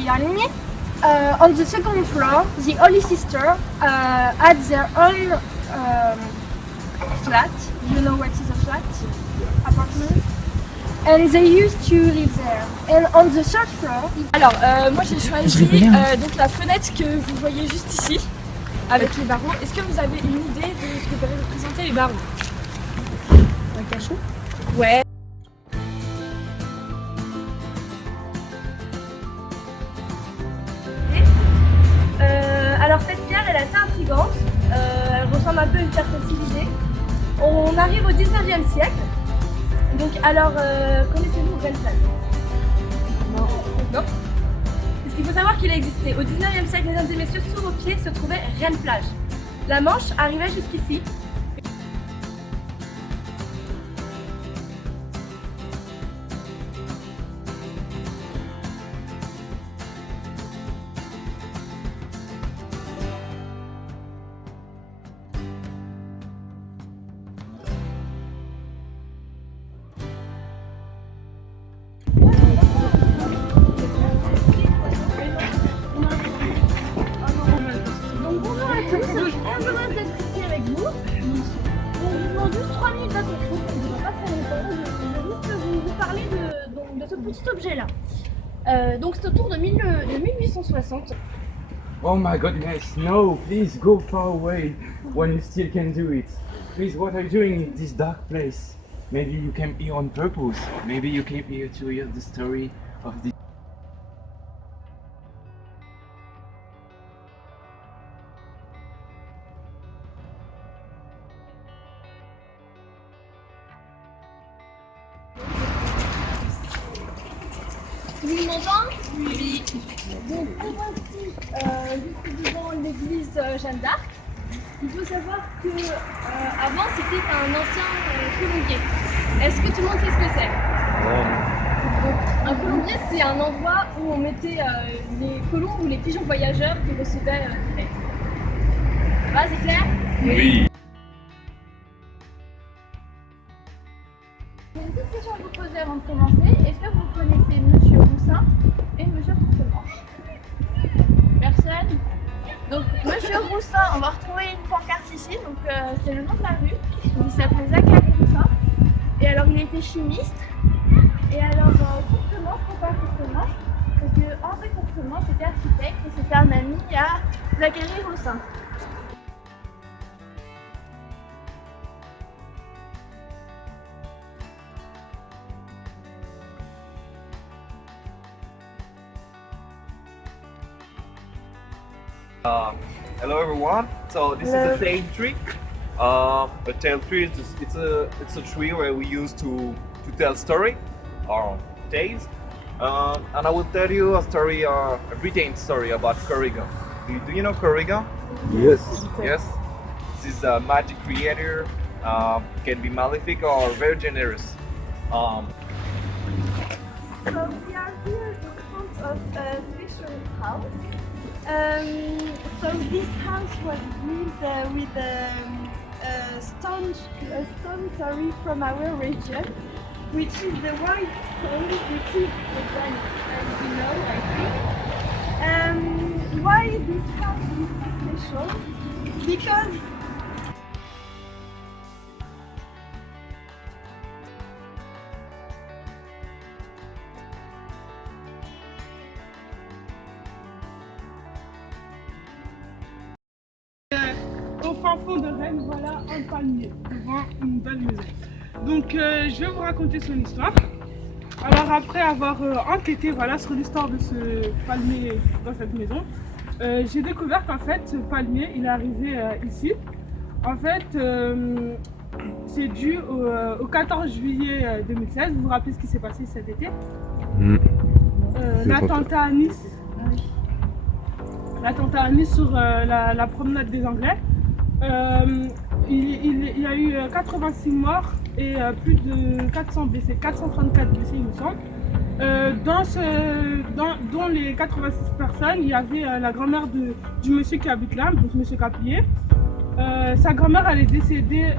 degli anni. On the second floor, the Holy Sister had their own flat. You know what is a flat? Apartment. And they used to live there. And on the third floor. Alors, moi j'ai choisi donc la fenêtre que vous voyez juste ici, avec les barreaux. Est-ce que vous avez une idée de ce que peuvent représenter les barreaux? Un cachot? Ouais. Alors cette pierre elle est assez intrigante, elle ressemble un peu à une pierre fossilisée. On arrive au 19e siècle. Donc alors, connaissez-vous Rennes-Plage? Non. Non. Parce qu'il faut savoir qu'il a existé. Au 19e siècle, mesdames et messieurs, sous vos pieds se trouvait Rennes-Plage. La Manche arrivait jusqu'ici. Heureuse d'être ici avec vous. On vous demande juste 3 minutes d'attention, ça ne dure pas très longtemps. Je vais juste vous parler de ce petit objet-là. Donc c'est autour de 1860. Oh my goodness, no, please go far away when you still can do it. Please, what are you doing in this dark place? Maybe you came here on purpose. Maybe you came here to hear the story of this. Tout le monde entend? Oui. Donc on voici juste devant l'église Jeanne d'Arc. Il faut savoir que avant c'était un ancien colombier. Est-ce que tout le monde sait ce que c'est? Donc, un colombier c'est un endroit où on mettait les colombes ou les pigeons voyageurs qui recevaient des bêtes. Voilà, c'est clair? Oui. J'ai une petite question à vous poser avant de commencer. Est-ce que vous connaissez Monsieur Roussin et Monsieur Courtemanche? Personne? Donc Monsieur Roussin, on va retrouver une pancarte ici, donc c'est le nom de la rue. Il s'appelait Zacharie Roussin. Et alors il était chimiste. Et alors Courtemanche, pourquoi Courtemanche? Parce que André Courtemanche était architecte et c'était un ami à Zacharie Roussin. Hello everyone. So this is a tale tree. A tale tree is it's a tree where we use to tell story or tales. And I will tell you a story, a Britain story about Corrigan. Do you know Corrigan? Yes. Yes. This is a magic creator. Can be malefic or very generous. So we are here in front of a special house. So this house was built with stone from our region, which is the white stone, which is the granite, as you know, I think. Why this house is so special? Because au fin fond de Rennes, voilà un palmier devant une belle maison. Donc je vais vous raconter son histoire. Alors après avoir enquêté voilà, sur l'histoire de ce palmier dans cette maison, j'ai découvert qu'en fait ce palmier il est arrivé ici. En fait c'est dû au 14 juillet 2016. Vous vous rappelez ce qui s'est passé cet été? L'attentat à Nice. L'attentat à Nice sur la promenade des Anglais. Il y a eu 86 morts et plus de 400 blessés, 434 blessés il me semble. Dans les 86 personnes, il y avait la grand-mère du monsieur qui habite là, donc monsieur Caplier. Sa grand-mère elle est décédée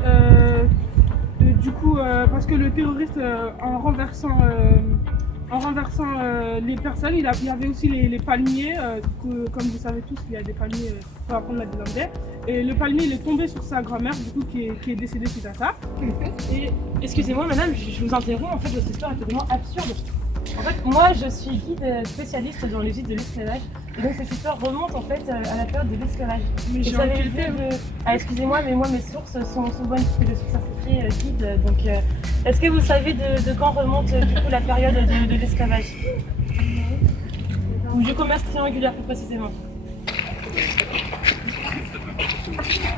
du coup parce que le terroriste en renversant en renversant les personnes. Il y avait aussi les palmiers, comme vous savez tous, il y a des palmiers pour apprendre la Zélandais. Et le palmier il est tombé sur sa grand-mère, du coup, qui est décédée suite à ça. Et excusez-moi madame, je vous interromps, en fait votre histoire est totalement absurde. En fait, moi je suis guide spécialiste dans les gîtes de l'esclavage. Et donc cette histoire remonte en fait à la période de l'esclavage. Mais Et j'ai ça avait enquêté. été Ah excusez-moi, mais moi mes sources sont bonnes puisque je suis certifiée guide. Donc est-ce que vous savez de quand remonte du coup la période de l'esclavage? Ou du commerce triangulaire plus précisément?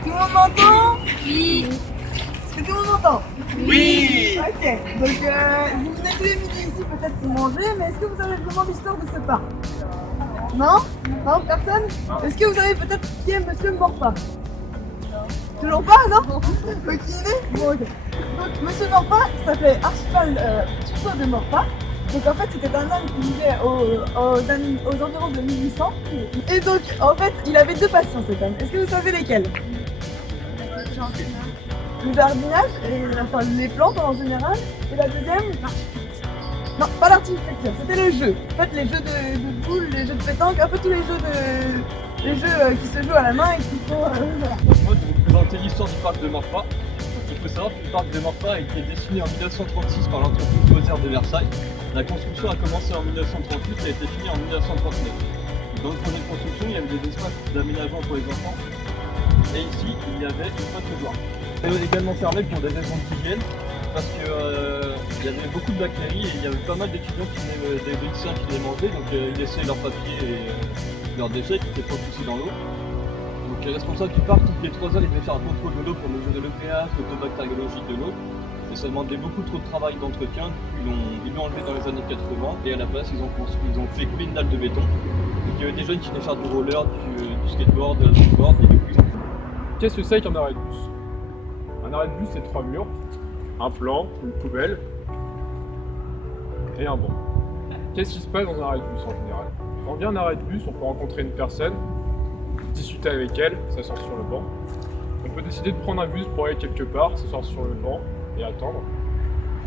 Tout le monde m'entend? Oui. Est-ce que tout le monde m'entend? Oui. Ok, donc vous venez tous les midis ici peut-être pour manger, mais est-ce que vous savez vraiment l'histoire de ce parc? Non? Non, personne? Est-ce que vous savez peut-être qui est Monsieur Morpa? Toujours pas, non? Aucune idée? Bon, ok. Donc Monsieur Morpa s'appelait Archibald Tupou de Morpa. Donc en fait c'était un homme qui vivait aux environs de 1800. Et donc en fait il avait deux passions cet homme. Est-ce que vous savez lesquelles? Le jardinage, enfin les plantes en général. Et la deuxième? Non, pas l'articulture, c'était le jeu. En fait les jeux de boules, les jeux de pétanque, un peu tous les jeux qui se jouent à la main et qui font... voilà. Moi, je vais vous présenter l'histoire du parc de Morpa. Il faut savoir que le parc de Morpa a été dessiné en 1936 par l'entreprise Beaux-Arts de Versailles. La construction a commencé en 1938 et a été finie en 1939. Dans le projet de construction, il y avait des espaces d'aménagement pour les enfants. Et ici, il y avait une patinoire. C'était également fermé pour des raisons d'hygiène, parce que il y avait beaucoup de bactéries et il y avait pas mal d'étudiants des lycéens qui les mangeaient, donc ils laissaient leurs papiers et leurs déchets qui étaient propulsés dans l'eau. Donc les responsables du parc, toutes les 3 heures, ils devaient faire un contrôle de l'eau pour mesurer le pH, le taux bactériologique de l'eau. Et ça demandait beaucoup trop de travail d'entretien, ils l'ont enlevé dans les années 80 et à la place ils ont fait couler une dalle de béton. Donc il y avait des jeunes qui venaient faire du roller, du skateboard, de la snowboard et depuis. Qu'est-ce que c'est qu'un arrêt de bus? Un arrêt de bus, c'est 3 murs, un plan, une poubelle et un banc. Qu'est-ce qui se passe dans un arrêt de bus en général? Quand on vient à un arrêt de bus, on peut rencontrer une personne, discuter avec elle, s'asseoir sur le banc. On peut décider de prendre un bus pour aller quelque part, s'asseoir sur le banc et attendre.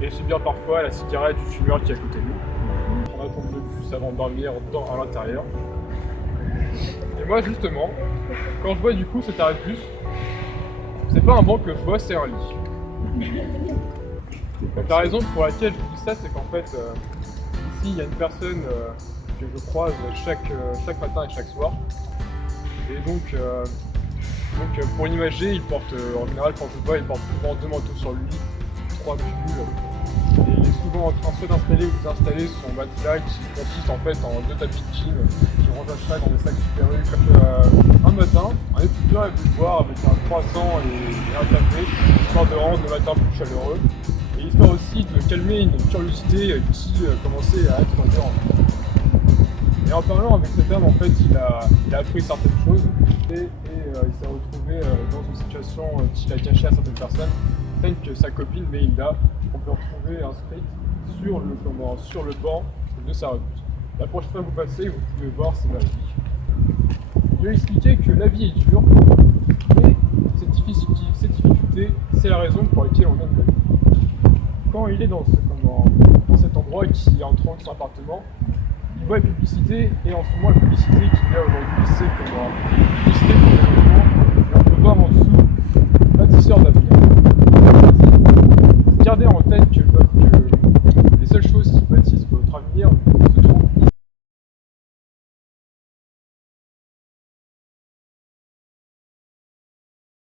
Et subir parfois la cigarette du fumeur qui est à côté de nous. On attend le bus avant de dormir à l'intérieur. Et moi justement, quand je vois du coup cet arrêt de bus, c'est pas un banc que je vois, c'est un lit. Donc, la raison pour laquelle je vous dis ça, c'est qu'en fait, ici il y a une personne que je croise chaque matin et chaque soir. Et donc pour l'imager, il porte, en général quand je le vois, il porte souvent 2 manteaux sur lui, 3 pulls. Et il est souvent en train soit d'installer ou de désinstaller son matelas qui consiste en fait en 2 tapis de gym qui range à chaque dans des sacs Super U. Un matin, un étudiant est venu me voir avec un croissant et un café, histoire de rendre le matin plus chaleureux. Et histoire aussi de calmer une curiosité qui commençait à être dérangeante. Et en parlant avec cet homme, en fait, il a appris certaines choses et il s'est retrouvé dans une situation qu'il a cachée à certaines personnes, telle que sa copine Melinda, qu'on peut retrouver inscrite sur le banc de sa rue. La prochaine fois que vous passez, vous pouvez voir ses maladies. Il lui a expliqué que la vie est dure, mais cette difficulté, c'est la raison pour laquelle on vient de la vie. Quand il est dans cet endroit qui est en train de son appartement, il voit la publicité, et en ce moment la publicité qu'il y a aujourd'hui, c'est une publicité pour les événements, et on peut voir en dessous bâtisseur d'avenir. Gardez en tête